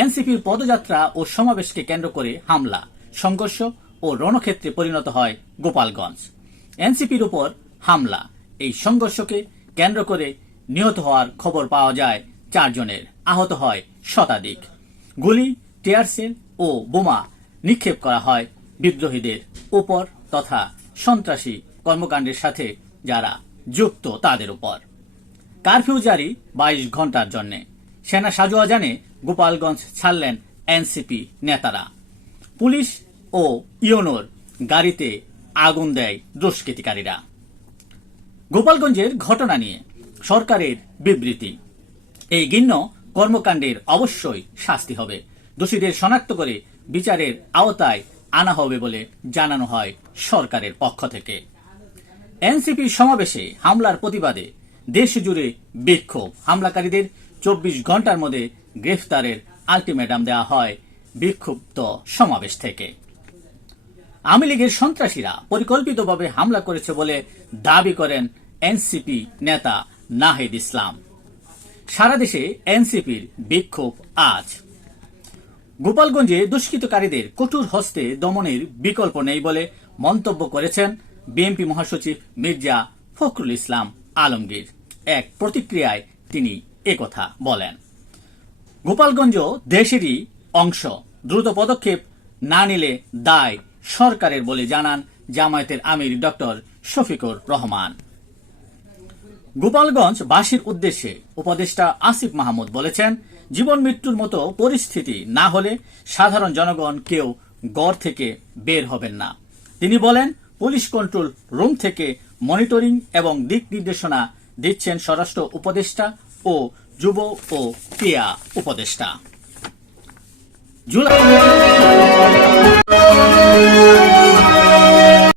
এনসিপির পদযাত্রা ও সমাবেশকে কেন্দ্র করে হামলা, সংঘর্ষ ও রণক্ষেত্রে পরিণত হয় গোপালগঞ্জ। এনসিপির উপর হামলা, এই সংঘর্ষকে কেন্দ্র করে নিহত হওয়ার খবর পাওয়া যায় চারজনের, আহত হয় শতাধিক। গুলি টিয়ারসেল ও বোমা নিক্ষেপ করা হয় বিদ্রোহীদের উপর তথা সন্ত্রাসী কর্মকাণ্ডের সাথে যারা যুক্ত তাদের উপর। কারফিউ জারি বাইশ ঘণ্টার জন্য। সেনা সাজোয়া জানে গোপালগঞ্জ ছাড়লেন এনসিপি নেতারা। পুলিশ ও ইউনোর গাড়িতে আগুন দেয় দুষ্কৃতিকারীরা। গোপালগঞ্জের ঘটনা নিয়ে সরকারের বিবৃতি। এই ঘিন্ন কর্মকাণ্ডের অবশ্যই শাস্তি হবে। দোষীদের শনাক্ত করে বিচারের আওতায় আনা হবে বলে জানানো হয় সরকারের পক্ষ থেকে। এনসিপি সমাবেশে হামলার প্রতিবাদে দেশ জুড়ে বিক্ষোভ। হামলাকারীদের চব্বিশ ঘণ্টার মধ্যে গ্রেফতারের আলটিমেটাম দেওয়া হয় বিক্ষুব্ধ সমাবেশ থেকে। আওয়ামী লীগের সন্ত্রাসীরা পরিকল্পিতভাবে হামলা করেছে বলে দাবি করেন এনসিপি নেতা নাহিদ ইসলাম। সারা দেশে এনসিপির বিক্ষোভ আজ। গোপালগঞ্জে দুষ্কৃতকারীদের কঠোর হস্তে দমনের বিকল্প নেই বলে মন্তব্য করেছেন বিএনপি মহাসচিব মির্জা ফখরুল ইসলাম আলমগীর। এক প্রতিক্রিয়ায় তিনি একথা বলেন। গোপালগঞ্জ দেশেরই অংশ। দ্রুত পদক্ষেপ না নিলে দায় সরকারের বলে জানান জামায়াতের আমির ডক্টর শফিকুর রহমান। গোপালগঞ্জ বাসীর উদ্দেশ্যে উপদেষ্টা আসিফ মাহমুদ বলেছেন, জীবন মৃত্যুর মতো পরিস্থিতি না হলে সাধারণ জনগণ কেউ গড় থেকে বের হবেন না। তিনি বলেন, পুলিশ কন্ট্রোল রুম থেকে মনিটরিং এবং দিক নির্দেশনা দিচ্ছেন স্বরাষ্ট্র উপদেষ্টা ও যুব ও ক্রিয়া উপদেষ্টা। জুলাই